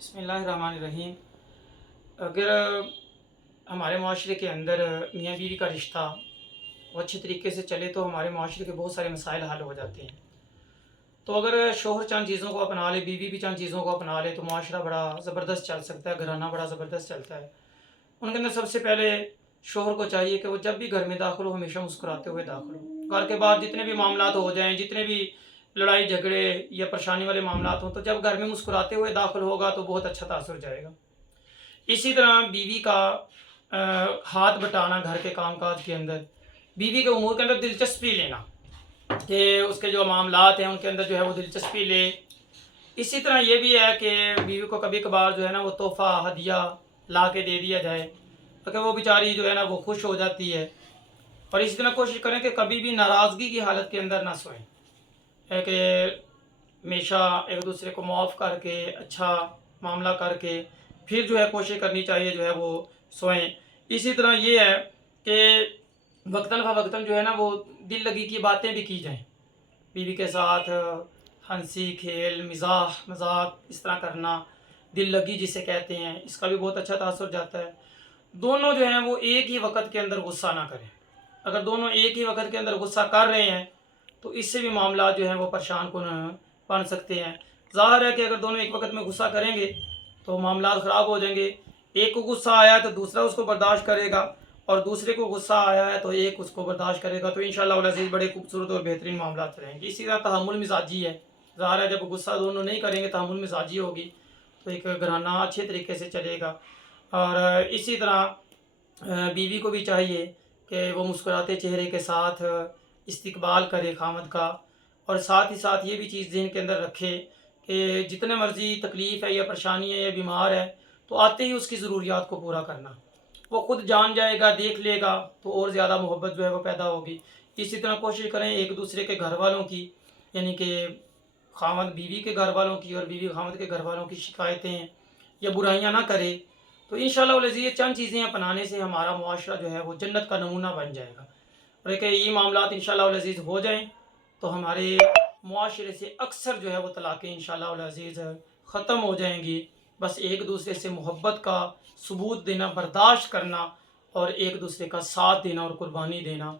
بسم اللہ الرحمن الرحیم۔ اگر ہمارے معاشرے کے اندر میاں بیوی کا رشتہ وہ اچھے طریقے سے چلے تو ہمارے معاشرے کے بہت سارے مسائل حل ہو جاتے ہیں۔ تو اگر شوہر چند چیزوں کو اپنا لے، بیوی بھی چند چیزوں کو اپنا لے تو معاشرہ بڑا زبردست چل سکتا ہے، گھرانہ بڑا زبردست چلتا ہے۔ ان کے اندر سب سے پہلے شوہر کو چاہیے کہ وہ جب بھی گھر میں داخل ہو ہمیشہ مسکراتے ہوئے داخل ہو۔ گھر کے بعد جتنے بھی معاملات ہو جائیں، جتنے بھی لڑائی جھگڑے یا پریشانی والے معاملات ہوں، تو جب گھر میں مسکراتے ہوئے داخل ہوگا تو بہت اچھا تاثر جائے گا۔ اسی طرح بیوی کا ہاتھ بٹانا گھر کے کام کاج کے اندر، بیوی کے امور کے اندر دلچسپی لینا کہ اس کے جو معاملات ہیں ان کے اندر جو ہے وہ دلچسپی لے۔ اسی طرح یہ بھی ہے کہ بیوی کو کبھی کبھار جو ہے نا وہ تحفہ ہدیہ لا کے دے دیا جائے تاکہ وہ بیچاری جو ہے نا وہ خوش ہو جاتی ہے۔ اور اسی طرح کوشش کریں کہ کبھی بھی ناراضگی کی حالت کے اندر نہ سوئیں، ہے کہ ہمیشہ ایک دوسرے کو معاف کر کے اچھا معاملہ کر کے پھر جو ہے کوشش کرنی چاہیے جو ہے وہ سوئیں۔ اسی طرح یہ ہے کہ وقتاً فوقتاً جو ہے نا وہ دل لگی کی باتیں بھی کی جائیں، بیوی کے ساتھ ہنسی کھیل مزاح مذاق اس طرح کرنا، دل لگی جسے کہتے ہیں، اس کا بھی بہت اچھا تاثر جاتا ہے۔ دونوں جو ہیں وہ ایک ہی وقت کے اندر غصہ نہ کریں۔ اگر دونوں ایک ہی وقت کے اندر غصہ کر رہے ہیں تو اس سے بھی معاملات جو ہیں وہ پریشان کن بن سکتے ہیں۔ ظاہر ہے کہ اگر دونوں ایک وقت میں غصہ کریں گے تو معاملات خراب ہو جائیں گے۔ ایک کو غصہ آیا ہے تو دوسرا اس کو برداشت کرے گا، اور دوسرے کو غصہ آیا ہے تو ایک اس کو برداشت کرے گا، تو انشاءاللہ العزیز بڑے خوبصورت اور بہترین معاملات رہیں گے۔ اسی طرح تحمل مزاجی ہے، ظاہر ہے جب غصہ دونوں نہیں کریں گے، تحمل مزاجی ہوگی تو ایک گھرانہ اچھے طریقے سے چلے گا۔ اور اسی طرح بیوی کو بھی چاہیے کہ وہ مسکراتے چہرے کے ساتھ استقبال کرے خامد کا، اور ساتھ ہی ساتھ یہ بھی چیز ذہن کے اندر رکھے کہ جتنے مرضی تکلیف ہے یا پریشانی ہے یا بیمار ہے تو آتے ہی اس کی ضروریات کو پورا کرنا، وہ خود جان جائے گا، دیکھ لے گا تو اور زیادہ محبت جو ہے وہ پیدا ہوگی۔ اسی طرح کوشش کریں ایک دوسرے کے گھر والوں کی، یعنی کہ خامد بیوی کے گھر والوں کی اور بیوی خامد کے گھر والوں کی شکایتیں یا برائیاں نہ کرے، تو انشاءاللہ العزیز یہ چند چیزیں اپنانے سے ہمارا معاشرہ جو ہے وہ جنت کا نمونہ بن جائے گا۔ اور کہ یہ معاملات انشاءاللہ العزیز ہو جائیں تو ہمارے معاشرے سے اکثر جو ہے وہ طلاقیں انشاءاللہ العزیز ختم ہو جائیں گی۔ بس ایک دوسرے سے محبت کا ثبوت دینا، برداشت کرنا اور ایک دوسرے کا ساتھ دینا اور قربانی دینا،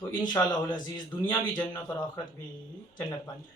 تو انشاءاللہ العزیز دنیا بھی جنت اور آخرت بھی جنت بن جائے گی۔